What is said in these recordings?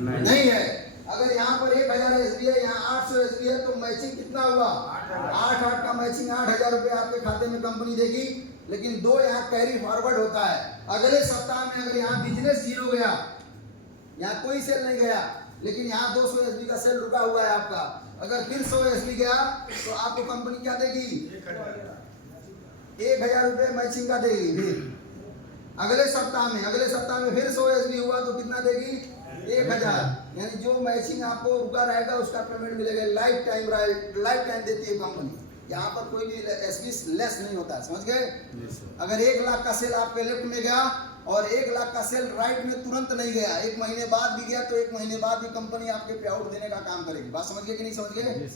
नहीं है। अगर यहाँ पर 1000 एसबी है, यहाँ 800 एसबी है, तो मैचिंग कितना हुआ? 8 का मैचिंग 8000 रुपये आपके खाते में कंपनी देगी। लेकिन 2 यहाँ कैरी फॉरवर्ड होता है। अगले सप्ताह में अगर यहाँ बिजनेस जीरो गया, यहाँ कोई सेल नहीं गया, लेकिन यहाँ 200 एसबी का सेल रुका हुआ है आपका, अगर फिर 100 एसबी गया तो आपको कंपनी क्या देगी? 1000 रुपये मैचिंग का देगी। फिर अगले सप्ताह में फिर 100 एसबी हुआ तो कितना देगी? 1000। यानी जो मैचिंग आपको रुका रहेगा उसका पेमेंट मिलेगा। लाइफ टाइम देती है कंपनी। यहाँ पर कोई भी एसबी लेस नहीं होता है, समझ गए? अगर 1 लाख का सेल आपके लेफ्ट में गया और 1 लाख का सेल राइट में तुरंत नहीं गया, 1 महीने बाद भी गया, तो 1 महीने बाद भी कंपनी आपके पे आउट देने का काम करेगी। बात समझ गए कि नहीं समझ गए?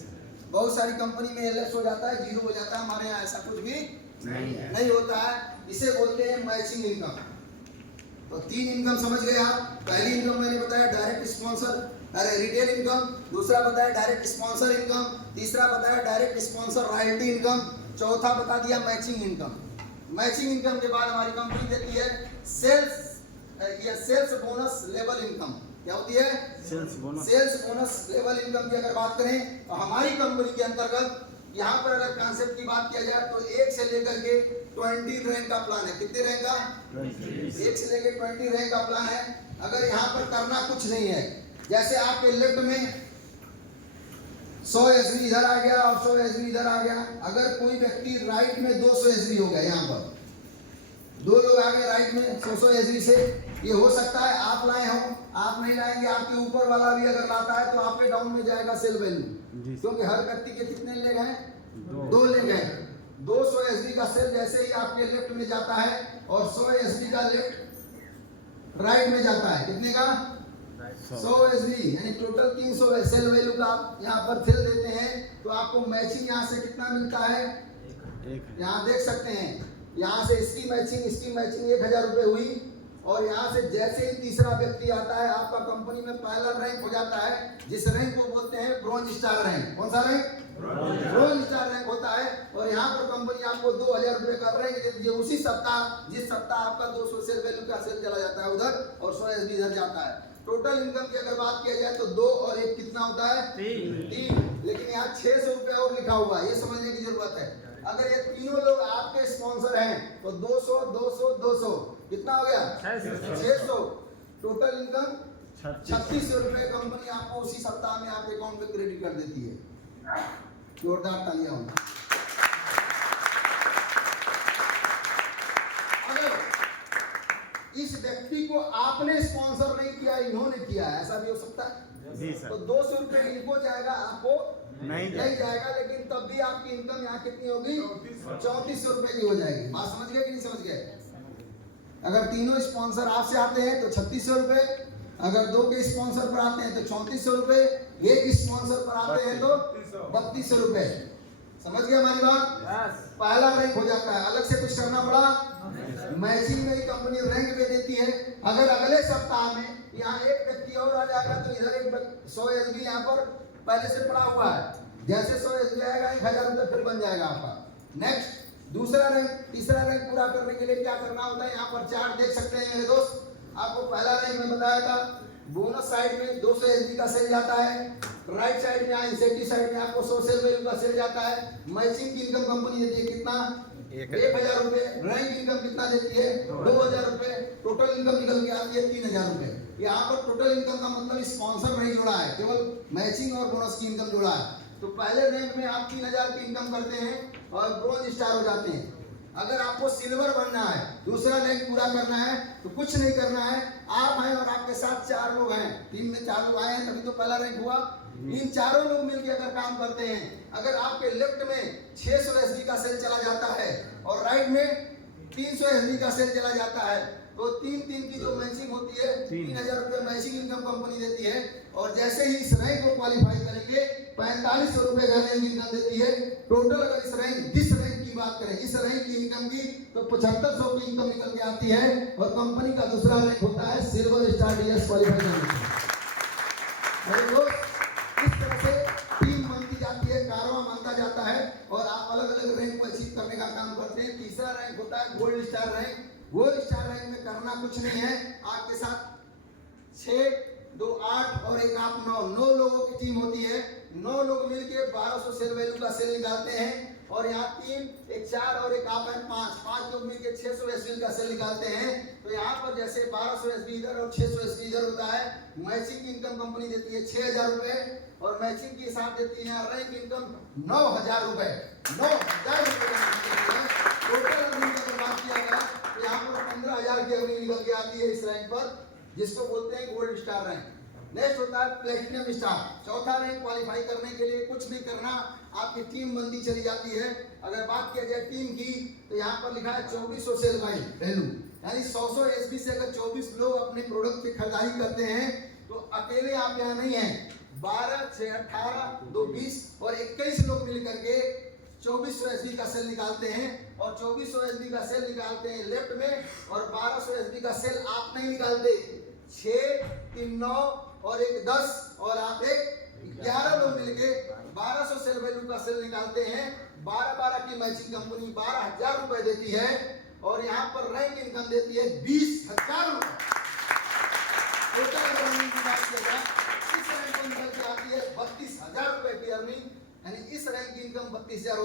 बहुत सारी कंपनी में एलएस हो जाता है, जीरो हो जाता है। हमारे यहाँ ऐसा कुछ भी नहीं होता है। इसे बोलते हैं मैचिंग इनकम। तो 3 इनकम समझ गए आप। पहली इनकम मैंने बताया डायरेक्ट स्पॉन्सर, अरे रिटेल इनकम। दूसरा बताया डायरेक्ट स्पॉन्सर इनकम। तीसरा बताया डायरेक्ट स्पॉन्सर रॉयल्टी इनकम। चौथा बता दिया मैचिंग इनकम। मैचिंग इनकम के बाद हमारी कंपनी देती है सेल्स बोनस लेवल इनकम। क्या होती है? सेल्स बोनस लेवल इनकम की अगर बात करें तो हमारी कंपनी के अंतर्गत यहाँ पर अगर कॉन्सेप्ट की बात किया जाए तो 1 से लेकर के 20 रैंक का प्लान है। कितने रैंक का? 1 से लेकर 20 रैंक का प्लान है। अगर यहाँ पर करना कुछ नहीं है, जैसे आपके लेफ्ट में 100 एसबी इधर आ गया और 100 एसबी इधर आ गया। अगर कोई व्यक्ति राइट में 200 एसबी हो गया, यहाँ पर 2 लोग आ गए राइट में 100 एसबी से, ये हो सकता है आप लाए हो, आप नहीं लाएंगे, आपके ऊपर वाला भी अगर लाता है तो आपके डाउन में जाएगा सेल वैल्यू, क्योंकि हर व्यक्ति के कितने ले गए? 2 ले गए। 200 एसबी का सेल जैसे ही आपके लेफ्ट में जाता है और 100 एसबी का लेफ्ट राइट में जाता है, कितने का? 100 एसबी, यानी टोटल 300 सेल वैल्यू का आप यहाँ पर सेल देते हैं। तो आपको मैचिंग यहाँ से कितना मिलता है? यहाँ देख सकते हैं, यहाँ से इसकी मैचिंग 1000 रुपये हुई। और यहाँ से जैसे ही तीसरा व्यक्ति आता है, आपका कंपनी में पहला रैंक हो जाता है, जिस रैंक को बोलते हैं ब्रॉन्ज स्टार रैंक। कौन सा रैंक? ब्रॉन्ज स्टार रैंक होता है। और यहाँ पर कंपनी आपको 2000 रुपये का रैंक देती है उसी सप्ताह, जिस सप्ताह आपका 200 सेल वैल्यू का सेल चला जाता है उधर और 100 एसबी इधर जाता है। टोटल इनकम की अगर बात किया जाए तो 2 और 1 कितना होता है? 3। लेकिन यहाँ 600 रुपये और लिखा हुआ है, ये समझने की जरूरत है। अगर ये तीनों लोग आपके स्पॉन्सर हैं तो 200 200 200 कितना हो गया? 600। टोटल इनकम 3600 रुपये कंपनी आपको उसी सप्ताह में आपके अकाउंट में क्रेडिट कर देती है। जोरदार तालियां होंगी। अगर इस व्यक्ति को आपने स्पॉन्सर नहीं किया, इन्होंने किया है, ऐसा भी हो सकता है। तो 200 रुपये इनको जाएगा, आपको नहीं जाएगा। लेकिन तब भी आपकी इनकम यहाँ कितनी होगी? 3400 रुपये की हो जाएगी। बात समझ गए कि नहीं समझ गए? अगर तीनों स्पॉन्सर आपसे आते हैं तो 3600 रुपये, अगर 2 के स्पॉन्सर पर आते हैं तो 3400 रुपये, 1 स्पॉन्सर पर आते हैं तो 3200 रुपये। समझ गए हमारी बात? पहला रैंक हो जाता है, अलग से कुछ करना पड़ा? मैचिंग में ही कंपनी रैंक दे देती है। अगर अगले सप्ताह में यहाँ एक व्यक्ति और आ जाएगा तो इधर एक 100 एसबी यहाँ पर पहले से पड़ा हुआ है, जैसे 100 एसबी आएगा 1000 रुपये फिर बन जाएगा आपका। नेक्स्ट दूसरा रैंक, तीसरा रैंक पूरा करने के लिए क्या करना होता है? यहाँ पर चार्ट देख सकते हैं मेरे दोस्त। आपको पहला रैंक में बताया था, बोनस साइड में 200 एसबी का सेल जाता है, राइट साइड में इंसेंटिव साइड में आपको 100 सेल वैल्यू का सेल जाता है। मैचिंग की इनकम कंपनी देती है कितना? 1000 रुपये। रैंक इनकम कितना देती है? 2000 रुपये। टोटल इनकम निकल के आती है 3000 रुपये। यहाँ पर टोटल इनकम का मतलब स्पॉन्सर नहीं जोड़ा है, केवल मैचिंग और बोनस की इनकम जोड़ा है। तो पहले रैंक में आप 3000 की इनकम करते हैं और ब्रॉन्ज स्टार हो जाते हैं। अगर आपको सिल्वर बनना है, दूसरा रैंक पूरा करना है, तो कुछ नहीं करना है। आप हैं और आपके साथ 4 लोग हैं, टीम में 4 लोग आए हैं, तभी तो पहला रैंक हुआ। इन चारों लोग मिलकर अगर काम करते हैं, अगर आपके लेफ्ट में 600 एसबी का सेल चला जाता है और राइट में 300 एसबी का सेल चला जाता है, तो 3 की जो मैचिंग होती है 3000 रुपये मैचिंग इनकम कंपनी देती है। और जैसे ही इस रैंक को क्वालिफाई करेंगे 4500 रुपये का रैंक इनकम देती है। टोटल अगर इस रैंक की बात करें, इस रैंक की इनकम की, तो 7500 की इनकम निकल के आती है। और कंपनी का दूसरा रैंक होता है सिल्वर स्टार डीएस क्वालिफाई करने। इस तरह से टीम बनती जाती है, कारवां बनता जाता है और आप अलग अलग रैंक को अचीव करने का काम करते हैं। तीसरा रैंक होता है gold star rank. Gold star rank में करना कुछ नहीं है, आपके साथ 6 2 8 और एक आप 9 लोगों की टीम होती है। 9 लोग मिलके 1200 सेल वैल्यू का सेल निकालते हैं। और यहाँ 3, एक 4 और एक आप है 5 लोग मिलके 600 एसबी का सेल निकालते हैं। तो यहाँ पर जैसे 1200 एसबी इधर और 600 एसबी इधर होता है। मैचिंग इनकम कंपनी देती है 6000 रुपए और मैचिंग के साथ देती है यहाँ रैंक इनकम 9000 रुपए। 9000 रुपए टोटल अर्निंग की बात किया गया तो यहाँ पर 15000 की अर्निंग निकल के आती है इस रैंक पर, जिसको बोलते हैं गोल्ड स्टार रैंक। नेक्स्ट होता है प्लेटिनम स्टार। चौथा रैंक क्वालिफाई करने के लिए कुछ नहीं करना, आपकी टीम बनती चली जाती है। अगर बात किया जाए टीम की तो यहाँ पर लिखा है 2400 सेल वैल्यू, यानी 100 एसबी से अगर 24 लोग अपने प्रोडक्ट की खरीदारी करते हैं तो अकेले आप यहाँ नहीं हैं। 12, 6, 18, 2, 20 और 21 लोग मिल करके 2400 एसबी का सेल निकालते हैं। और 2400 एसबी का सेल निकालते हैं लेफ्ट में और 1200 एसबी का सेल आप नहीं निकालते। 6, 3, 9 और एक 10 और आप एक 11 लोग मिलके 1200 सेल वैल्यू का सेल निकालते हैं। 12 की मैचिंग कंपनी 12000 रुपए देती है और यहाँ पर रैंक इनकम देती है 20000 रुपए। टोटल अर्निंग की बात किया जाए इस रैंक को निकल के आती है 32000 रुपए की अर्निंग, यानी इस रैंक की इनकम 32000 होती है।